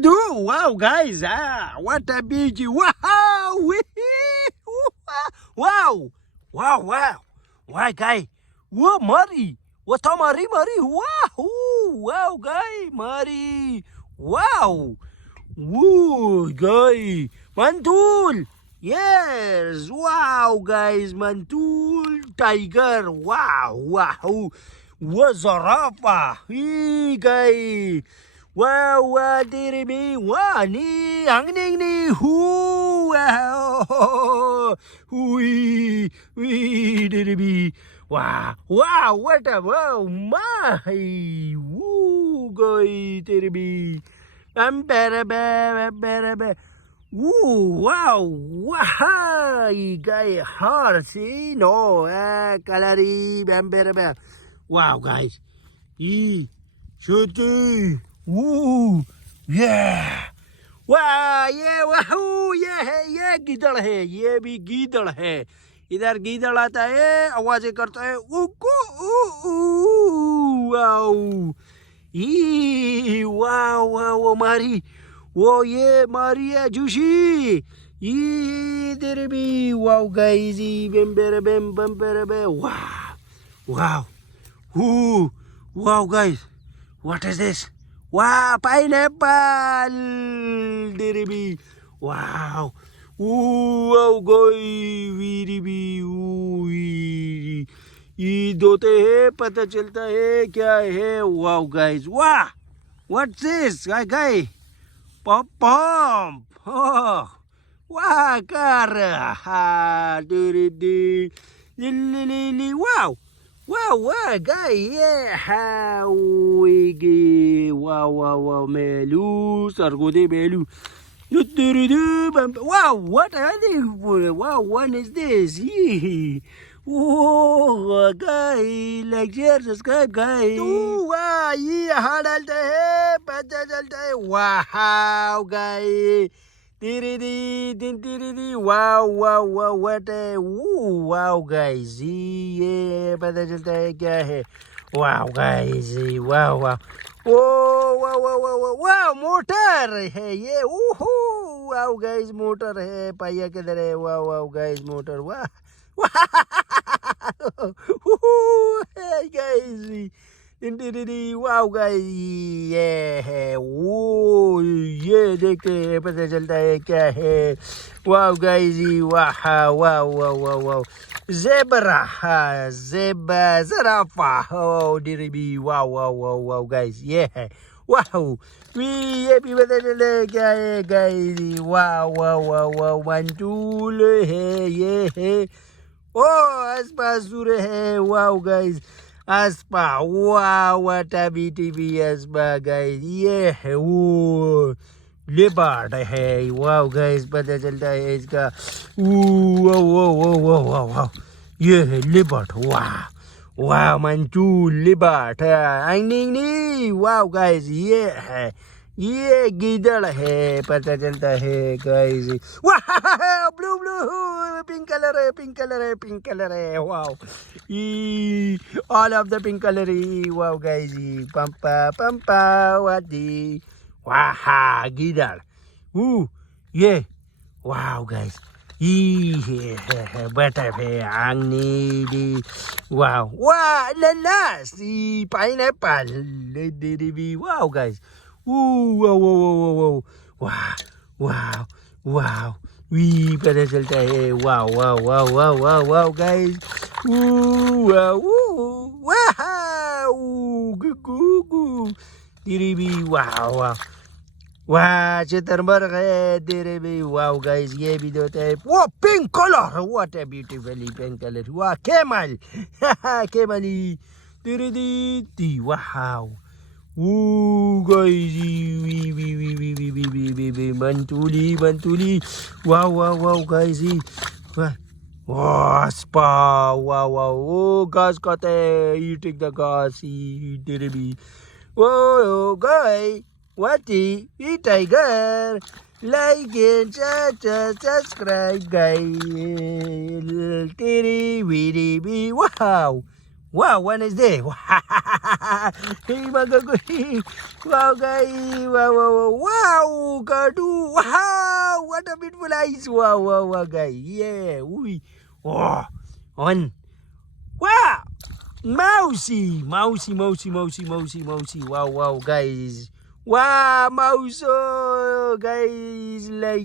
do? Wow, guys. What a beauty. Wow. Wow. Wow, wow. Wow, guy. Wow, Mari. What a Mari. Wow. Wow, guy. Mari. Wow. Woo, guy. Mantul. Yes. Wow, guys. Mantul. Tiger. Wow. Wow. Wow, Zarafa. Hey, guy. Wow, wow, diri mi. Wow, ni. Ang ning ni. Hoo. Wow. Hui. Hui, diri mi. Wow. Wow, what a. Wow, my. Woo, guy. Diri mi. I'm better. Ooh, wow, wow, guy, horsey, no, calorie, better. Wow, guys, shooty, ooh, yeah, wow, yeah, wow, yeah, गीदड़ है, ये भी गीदड़ है, इधर गीदड़ आता है, आवाजें करता है, वाओ, वाओ, मारी. Oh yeah, Maria Jushi. There be wow guys, wow. Ooh, wow guys. What is this? Wow, pineapple. There be wow. Ooh, wow guys. ये दोते है पता चलता है क्या है wow guys. Wow. What's this guy? Pom. Oh. Wah, cara. Ha, di. Wow. Wow, guy. Yeah. Ha, wow. Melu, sargode melu. Wow, what are they? Wow, what is this? Oh, guy, like share, subscribe, guys. Wow, ये हाँ डालते हैं, पता चलता है. Wow, guy. Tiri, wow, what a, wow, guys. ये पता चलता है क्या है. Wow, guys. Wow. Wow, motor है ये. Wow, guys, मोटर है. पाया किधर है? Wow, guys, motor. Wow. Hey guys, wow guys, yeah, वो ये देखते हैं पता चलता है क्या है. Wow guys, wow, Zarafa, oh diribi, wow guys, yeah, wow, ये भी पता चले क्या है guys. Wow, मंटूल है ये है. Oh, Aspa Sure hai. Wow, guys. Aspa. Wow, what a BTV Aspa, guys. Yeah. Oh, leopard hai. Wow, guys. पता चलता है इसका. Wow. ये है leopard. Wow, मंचू leopard है. नहीं. Wow, guys. ये है. ये गीदड़ है. पता चलता है guys. Wow, blue. Pink color है. Wow. All of the pink color. Wow, guys. Pampa. What the? Wow, gidal. Yeah. Wow, guys. Better है. Angni. Wow. La. See, pineapple. Wow, guys. Wow. We पता चलता है. Wow, guys. Wow. Goo. Diribi. Wow. चितरमर्ग है. दीरिबी. Wow, guys. ये भी होता है. Wow, pink color. What a beautifully pink color. Wow, camel. Camel. Diribi. Wow. Guys, Bantuli. Wow, guys. Wow, spa. Wow. Oh, gas got you take the gas. Did it. Oh, guy. What the? Tiger. Like and subscribe, guys. Wow. Wow, one is there. Hey, magagoy. Wow, guys. Wow, wow, wow. Wow, kadu. Wow, what a beautiful eyes. Wow, wow, wow, guys. Yeah. Ui. Oh, on. Wow. Mousy. Mousy, mousy, mousy, mousy, mousy. Wow, wow, guys. Wow, mouse. Oh, guys. Like.